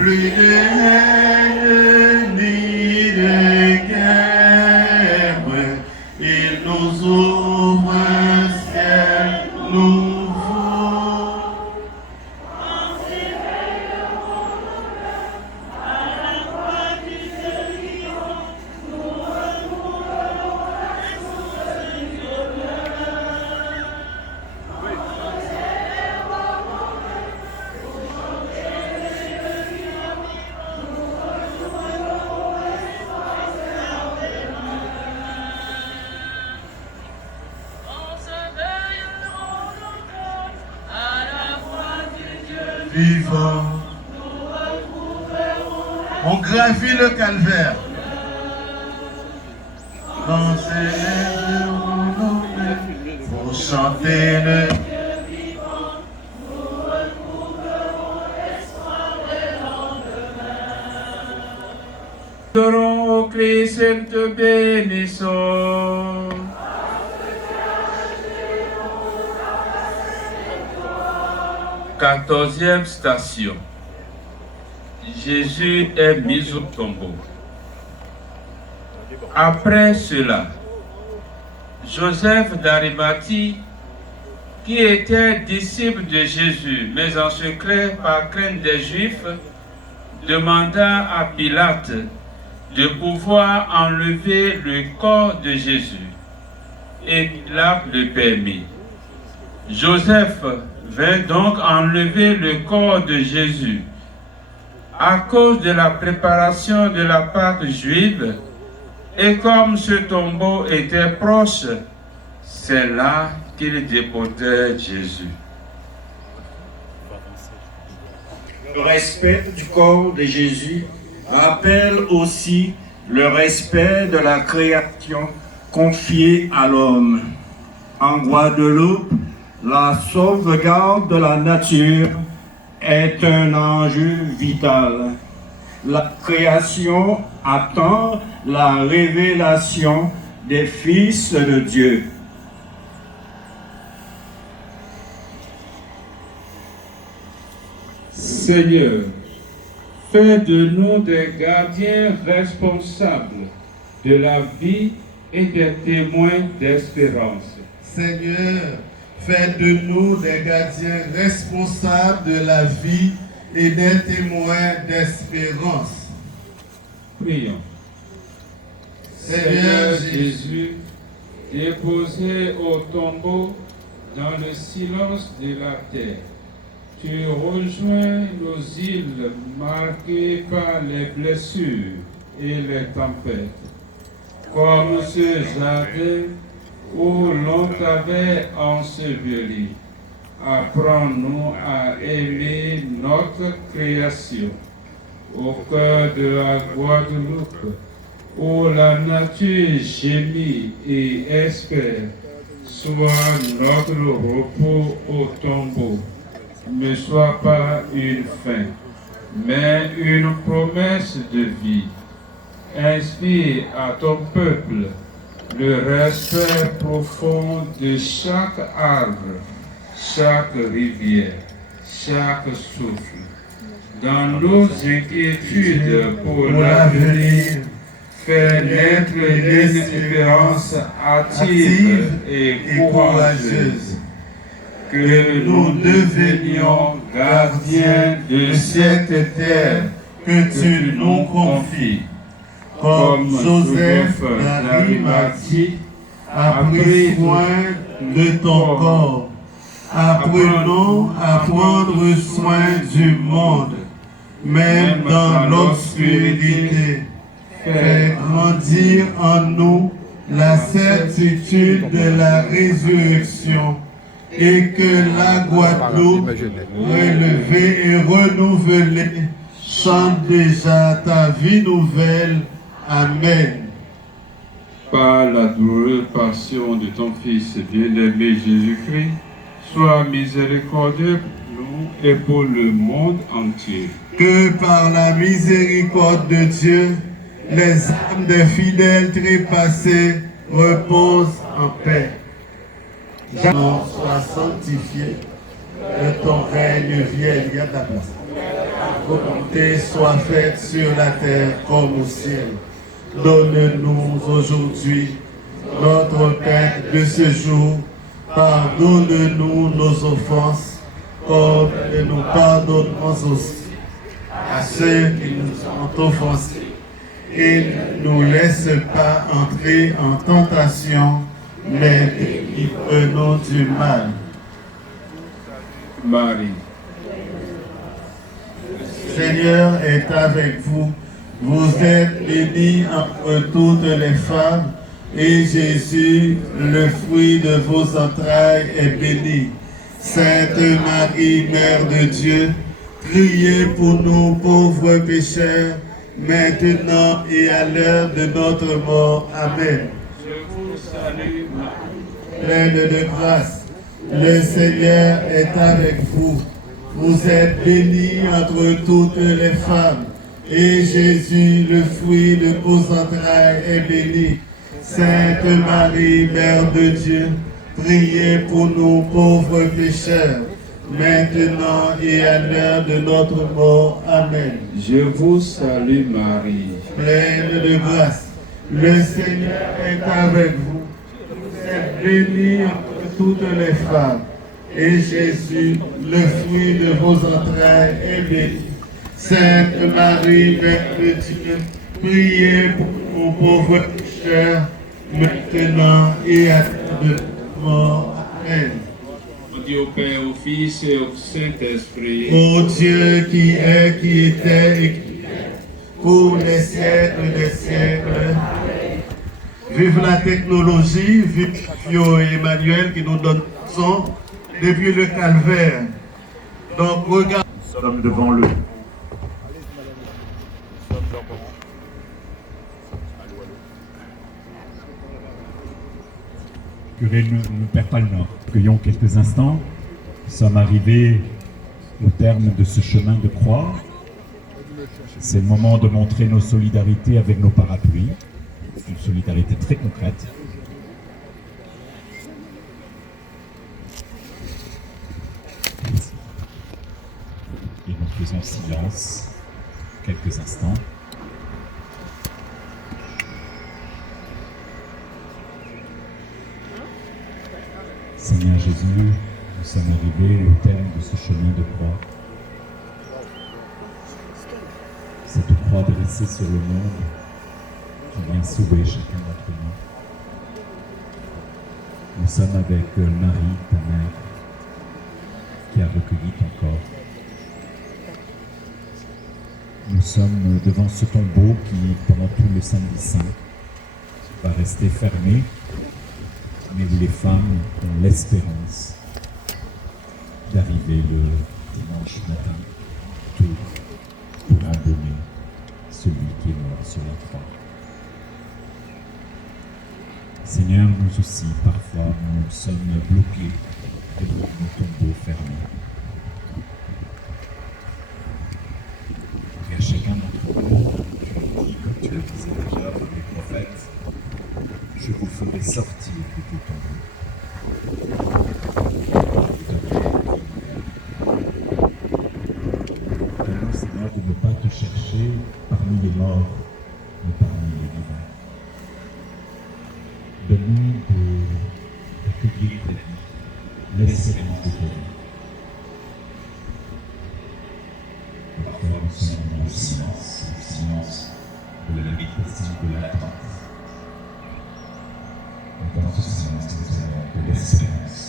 Plus de haine ni de guerre, il nous ouvre un ciel nouveau. Vivant. On gravit le calvaire. Pour chanter le Adorons au Christ et te bénissons. 14e station. Jésus est mis au tombeau. Après cela, Joseph d'Arimathie, qui était disciple de Jésus, mais en secret par crainte des Juifs, demanda à Pilate de pouvoir enlever le corps de Jésus. Et Pilate le permit. Joseph vint donc enlever le corps de Jésus. À cause de la préparation de la Pâque juive, et comme ce tombeau était proche, c'est là qu'il déportait Jésus. Le respect du corps de Jésus rappelle aussi le respect de la création confiée à l'homme. En Guadeloupe, la sauvegarde de la nature est un enjeu vital. La création attend la révélation des fils de Dieu. Seigneur, fais de nous des gardiens responsables de la vie et des témoins d'espérance. Seigneur, fais de nous des gardiens responsables de la vie et des témoins d'espérance. Prions. Seigneur Jésus, déposé au tombeau dans le silence de la terre, tu rejoins nos îles marquées par les blessures et les tempêtes. Comme ce jardin où l'on t'avait enseveli, apprends-nous à aimer notre création. Au cœur de la Guadeloupe, où la nature gémit et espère, soit notre repos au tombeau. Ne soit pas une fin, mais une promesse de vie. Inspire à ton peuple le respect profond de chaque arbre, chaque rivière, chaque souffle. Dans nos inquiétudes pour l'avenir, fais naître une espérance active et courageuse. Que nous devenions gardiens de cette terre que tu nous confies. Comme Joseph d'Arimathie a pris soin de ton corps. Apprenons à prendre soin du monde, même dans l'obscurité. Fais grandir en nous la certitude de la résurrection et que la Guadeloupe, relevée et renouvelée, chante déjà ta vie nouvelle. Amen. Par la douloureuse passion de ton Fils bien-aimé Jésus-Christ, sois miséricordieux pour nous et pour le monde entier. Que par la miséricorde de Dieu, les âmes des fidèles trépassés reposent en paix. Nom soit sanctifié, que ton règne vienne. Il y a de la place. volonté soit faite sur la terre comme au ciel. Donne-nous aujourd'hui notre pain de ce jour. Pardonne-nous nos offenses, comme nous pardonnons aussi à ceux qui nous ont offensés. Et ne nous laisse pas entrer en tentation, mais délivre-nous du mal. Marie. Le Seigneur est avec vous. Vous êtes bénie entre toutes les femmes, et Jésus, le fruit de vos entrailles, est béni. Sainte Marie, Mère de Dieu, priez pour nous pauvres pécheurs, maintenant et à l'heure de notre mort. Amen. Je vous salue, Marie. Pleine de grâce, le Seigneur est avec vous. Vous êtes bénie entre toutes les femmes, et Jésus, le fruit de vos entrailles, est béni. Sainte Marie, Mère de Dieu, priez pour nous pauvres pécheurs, maintenant et à l'heure de notre mort. Amen. Je vous salue, Marie. Pleine de grâce, le Seigneur est avec vous. Vous êtes bénie entre toutes les femmes, et Jésus, le fruit de vos entrailles, est béni. Sainte Marie, Mère de Dieu, priez pour nos pauvres pécheurs, maintenant et à l'heure de notre mort. Amen. Dieu au Père, au Fils et au Saint-Esprit. Ô Dieu qui est, qui était et qui est, pour les siècles des siècles. Vive la technologie, vive Fio et Emmanuel qui nous donnent son depuis le calvaire. Donc regarde. Nous sommes devant le Curé, ne perd pas le nord. Accueillons quelques instants. Nous sommes arrivés au terme de ce chemin de croix. C'est le moment de montrer nos solidarités avec nos parapluies. Une solidarité très concrète. Et nous faisons silence quelques instants. Seigneur Jésus, nous sommes arrivés au terme de ce chemin de croix. Cette croix dressée sur le monde qui vient sauver chacun d'entre nous. Nous sommes avec Marie, ta mère, qui a recueilli ton corps. Nous sommes devant ce tombeau qui, pendant tout le samedi saint, va rester fermé, mais où les femmes ont l'espérance d'arriver le dimanche matin tôt pour embaumer celui qui est mort sur la croix. Seigneur, nous aussi, parfois, nous sommes bloqués devant nos tombeaux fermés. Et à chacun d'entre nous, tu dis, comme tu le disais déjà par les prophètes, je vous ferai sortir de vos tombeaux. Donne-nous, Seigneur, de ne pas te chercher parmi les morts, mais parmi les vivants. Donne-nous d'accueillir ta vie, l'espérance de ta vie. Parfois, nous sommes dans le silence de la méditation, de l'attente. Et dans ce silence, nous avons de l'espérance.